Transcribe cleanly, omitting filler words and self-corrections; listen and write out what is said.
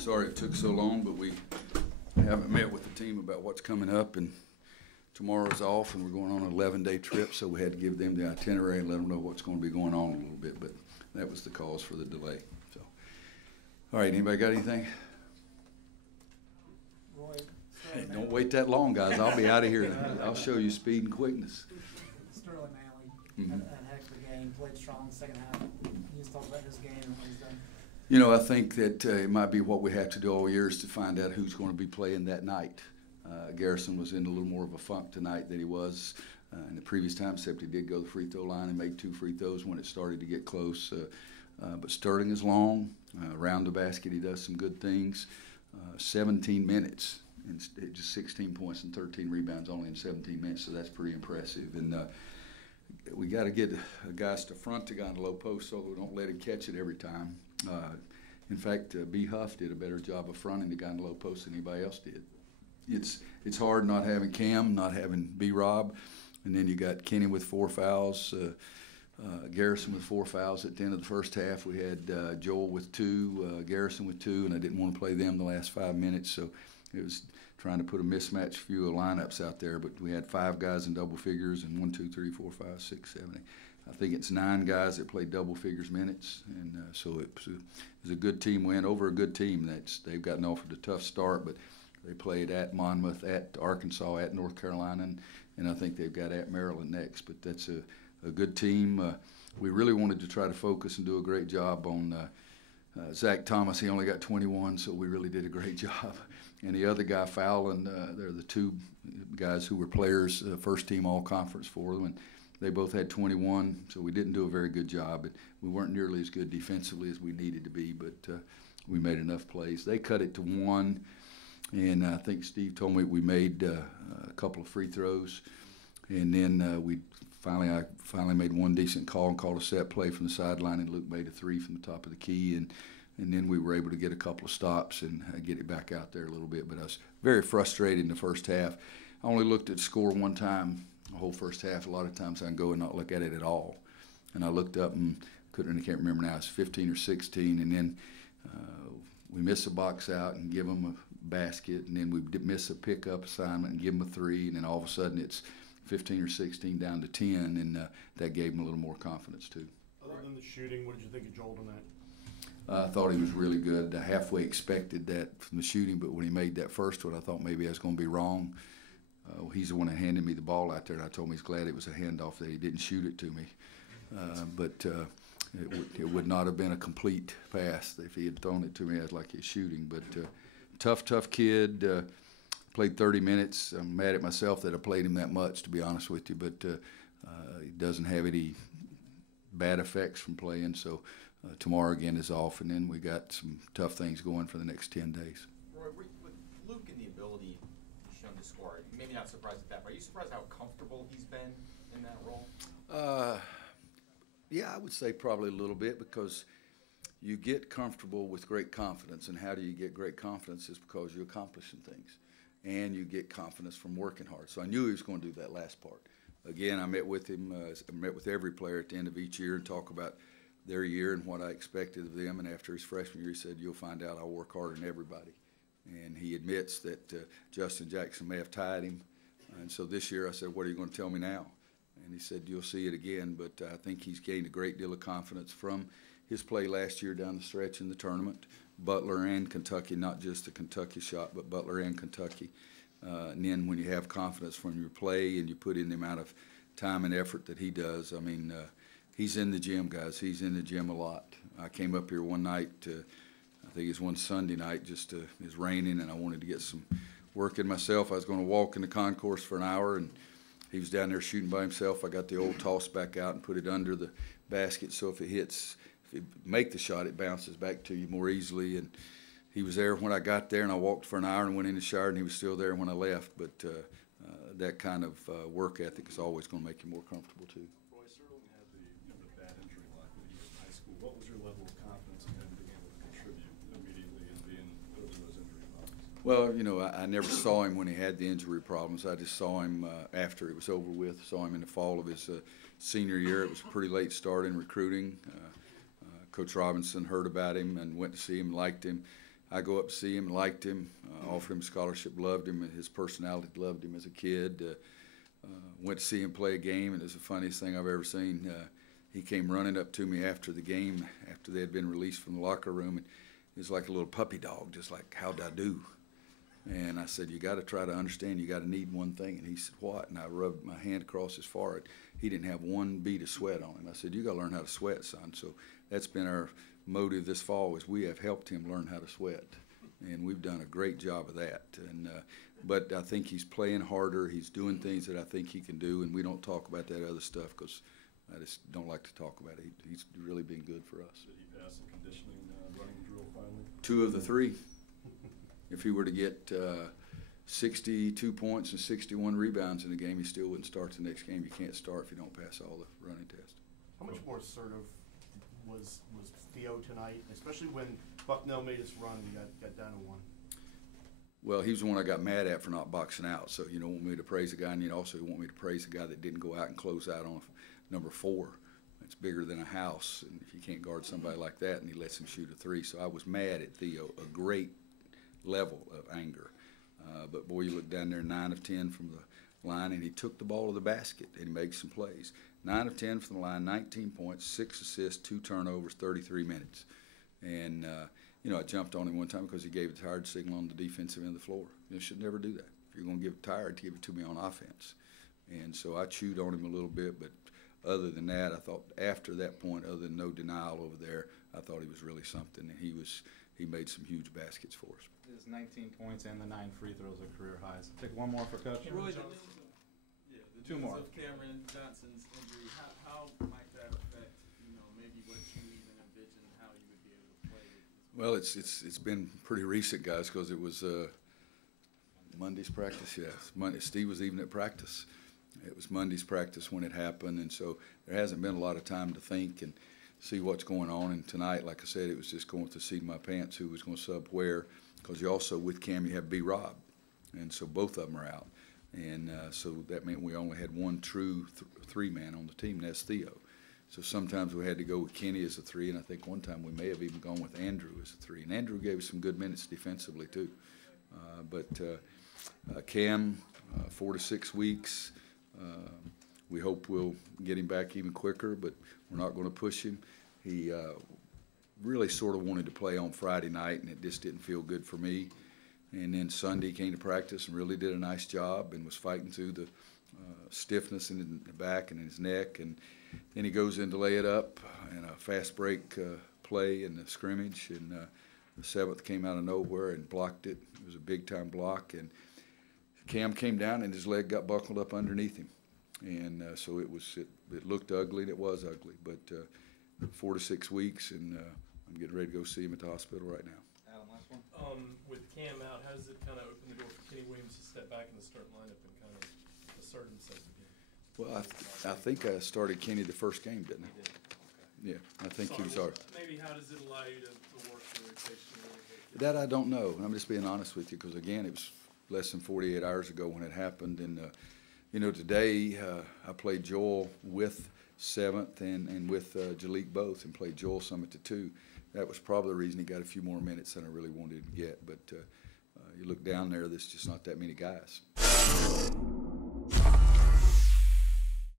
Sorry it took so long, but we haven't met with the team about what's coming up, and tomorrow's off, and we're going on an 11-day trip, so we had to give them the itinerary and let them know what's going to be going on a little bit, but that was the cause for the delay. So, all right, anybody got anything? Roy, Hey, don't wait that long, guys. I'll be out of here. I'll show you speed and quickness. Sterling Manley had a heck of a game, played strong second half. Can you just talk about his game and what he's done? You know, I think that it might be what we have to do all year is to find out who's going to be playing that night. Garrison was in a little more of a funk tonight than he was in the previous time, except he did go to the free throw line and made 2 free throws when it started to get close. But Sterling is long. Around the basket, he does some good things. 17 minutes and just 16 points and 13 rebounds only in 17 minutes, so that's pretty impressive. And we got to get guys to front the guy in the low post so we don't let him catch it every time. In fact, B. Huff did a better job of fronting the guy in the low post than anybody else did. It's hard not having Cam, not having B. Rob, and then you got Kenny with 4 fouls, Garrison with 4 fouls at the end of the first half. We had Joel with 2, Garrison with 2, and I didn't want to play them the last 5 minutes, so it was trying to put a mismatch few of lineups out there. But we had 5 guys in double figures, and 1, 2, 3, 4, 5, 6, 7, 8. I think it's 9 guys that played double figures minutes, and so it was a good team win over a good team. They've gotten off with a tough start, but they played at Monmouth, at Arkansas, at North Carolina, and I think they've got at Maryland next. But that's a good team. We really wanted to try to focus and do a great job on Zach Thomas. He only got 21, so we really did a great job. And the other guy, Fowler, they're the 2 guys who were players, first team all-conference for them. And they both had 21, so we didn't do a very good job. We weren't nearly as good defensively as we needed to be, but we made enough plays. They cut it to 1, and I think Steve told me we made a couple of free throws. And then I finally made 1 decent call and called a set play from the sideline, and Luke made a 3 from the top of the key. And then we were able to get a couple of stops and get it back out there a little bit. But I was very frustrated in the first half. I only looked at the score 1 time the whole first half. A lot of times I can go and not look at it at all. And I looked up and I can't remember now, it's 15 or 16. And then we miss a box out and give them a basket. And then we miss a pickup assignment and give them a 3. And then all of a sudden it's 15 or 16 down to 10. And that gave them a little more confidence too. Other than the shooting, what did you think of Joel tonight? I thought he was really good. I halfway expected that from the shooting, but when he made that first one, I thought maybe I was going to be wrong. He's the one that handed me the ball out there, and I told him he's glad it was a handoff, that he didn't shoot it to me. But it would not have been a complete pass if he had thrown it to me. I was like he's shooting. But tough kid. Played 30 minutes. I'm mad at myself that I played him that much, to be honest with you. But he doesn't have any bad effects from playing. So tomorrow again is off, and then we got some tough things going for the next 10 days. Roy, with Luke and the ability he's shown to score, maybe not surprised at that, but are you surprised how comfortable he's been in that role? Yeah, I would say probably a little bit, because you get comfortable with great confidence. And how do you get great confidence? Is because you're accomplishing things, and you get confidence from working hard. So I knew he was going to do that last part. Again, I met with him. I met with every player at the end of each year and talk about their year and what I expected of them. And after his freshman year, he said, "You'll find out I'll work harder than everybody." And he admits that Justin Jackson may have tied him. And so this year I said, "What are you going to tell me now?" And he said, "You'll see it again." But I think he's gained a great deal of confidence from his play last year down the stretch in the tournament. Butler and Kentucky, not just the Kentucky shot, but Butler and Kentucky. And then when you have confidence from your play and you put in the amount of time and effort that he does, I mean, he's in the gym, guys. He's in the gym a lot. I came up here one night, I think it was one Sunday night, it was raining, and I wanted to get some work in myself. I was going to walk in the concourse for an hour, and he was down there shooting by himself. I got the old toss back out and put it under the basket, so if you make the shot, it bounces back to you more easily. And he was there when I got there, and I walked for an hour and went in the shower, and he was still there when I left. But that kind of work ethic is always going to make you more comfortable too. Roy, Sterling had the bad injury luck when he was in high school. What was your level of confidence in him being able to contribute immediately and being put through those injury problems? Well, I never saw him when he had the injury problems. I just saw him after it was over with. Saw him in the fall of his senior year. It was a pretty late start in recruiting. Coach Robinson heard about him and went to see him, liked him. I go up to see him, liked him, offered him a scholarship, loved him, and his personality, loved him as a kid. Went to see him play a game, and it was the funniest thing I've ever seen. He came running up to me after the game, after they had been released from the locker room, and he was like a little puppy dog, just like, how'd I do? And I said, you got to try to understand, you got to need one thing. And he said, what? And I rubbed my hand across his forehead. He didn't have one bead of sweat on him. I said, you got to learn how to sweat, son. So that's been our motive this fall, is we have helped him learn how to sweat. And we've done a great job of that. And but I think he's playing harder. He's doing things that I think he can do, and we don't talk about that other stuff because I just don't like to talk about it. He's really been good for us. Did he pass the conditioning running drill finally? 2 of the 3. If he were to get 62 points and 61 rebounds in the game, he still wouldn't start the next game. You can't start if you don't pass all the running tests. How much more assertive was Theo tonight, especially when Bucknell made his run, we got down to 1? Well, he was the one I got mad at for not boxing out. So you don't want me to praise the guy, and you also want me to praise the guy that didn't go out and close out on number 4. It's bigger than a house, and if you can't guard somebody like that, and he lets him shoot a 3. So I was mad at Theo, a great level of anger. But boy, you look down there, 9 of 10 from the line, and he took the ball to the basket and he made some plays. 9 of 10 from the line, 19 points, 6 assists, 2 turnovers, 33 minutes. And you know, I jumped on him one time because he gave a tired signal on the defensive end of the floor. You should never do that. If you're going to give it tired, give it to me on offense. And so I chewed on him a little bit, but other than that, I thought after that point, other than no denial over there, I thought he was really something, and he made some huge baskets for us. His 19 points and the 9 free throws are career highs. Take one more for Coach. Roy, the Two news more. of Cameron Johnson's injury, how might that affect, maybe what you even envision how you would be able to play? Well, it's been pretty recent, guys, because it was Monday's practice. Yes, Monday. Steve was even at practice. It was Monday's practice when it happened, and so there hasn't been a lot of time to think and see what's going on. And tonight, like I said, it was just going to see my pants who was going to sub where, because you also with Cam you have B. Rob, and so both of them are out, and so that meant we only had one true 3-man on the team, and that's Theo. So sometimes we had to go with Kenny as a 3, and I think one time we may have even gone with Andrew as a 3. And Andrew gave us some good minutes defensively too. But Cam, 4 to 6 weeks. We hope we'll get him back even quicker, but we're not going to push him. He really sort of wanted to play on Friday night, and it just didn't feel good for me. And then Sunday came to practice and really did a nice job and was fighting through the stiffness in the back and in his neck. And then he goes in to lay it up and a fast break play in the scrimmage, and the 7th came out of nowhere and blocked it. It was a big-time block, and Cam came down and his leg got buckled up underneath him. And so it looked ugly, and it was ugly. But 4 to 6 weeks, and I'm getting ready to go see him at the hospital right now. Adam, last one. With Cam out, how does it kind of open the door for Kenny Williams to step back in the starting lineup and kind of assert himself again? Well, I think I started Kenny the first game, didn't I? Okay. Yeah, I think he was So, our. maybe how does it allow you to work the rotation a little bit? That I don't know. I'm just being honest with you, because again, it was less than 48 hours ago when it happened, and today I played Joel with 7th and with Jalik both, and played Joel some at the 2. That was probably the reason he got a few more minutes than I really wanted to get. But you look down there, there's just not that many guys.